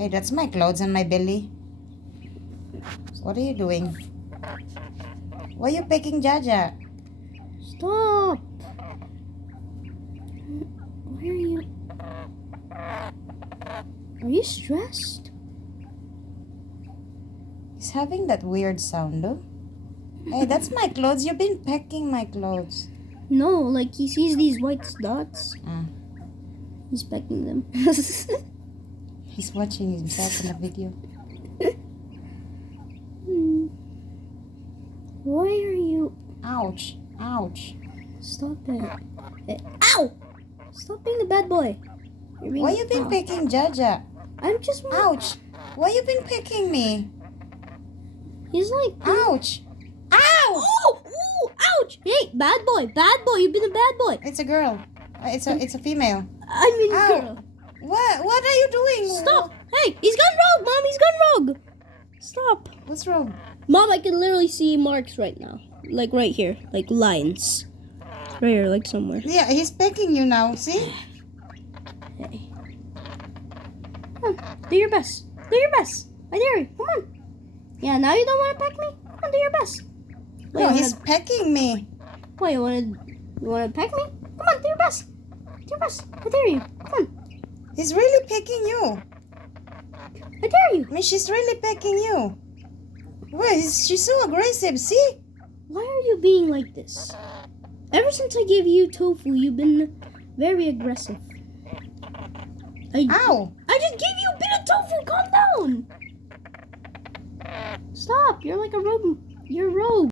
Hey, that's my clothes on my belly. What are you doing? Why are you picking Jaja? Stop! Why are you? Are you stressed? He's having that weird sound, though. Hey, that's my clothes. You've been pecking my clothes. No, like he sees these white dots. Ah, He's pecking them. he's watching himself in the video. Why are you? Ouch. Ouch. Stop it. Ow! Stop being a bad boy. You're being Why you been picking Jaja? I'm just. Ouch. Why you been picking me? He's like. Ouch. Ow! Oh! Ooh! Ouch! Hey, bad boy! Bad boy! You've been a bad boy. It's a girl. It's a female. I mean, Ow. girl. What are you doing? Stop! Hey, he's gone rogue, Mom. He's gone rogue. Stop. What's wrong? Mom, I can literally see marks right now. Like right here. Like lines. Right here, like somewhere. Yeah, he's pecking you now. See? Hey. Come on. Do your best. Do your best. I dare you. Come on. Yeah, now you don't want to peck me? Come on, do your best. Wait, No, he's pecking me. Wait, you wanna peck me? Come on, do your best. Do your best. I dare you. Come on. He's really pecking you. I dare you. I mean, she's really pecking you. Wait, she's so aggressive. See? Why are you being like this? Ever since I gave you tofu, you've been very aggressive. Ow! I just gave you a bit of tofu. Calm down. Stop. You're like a rogue. You're a rogue.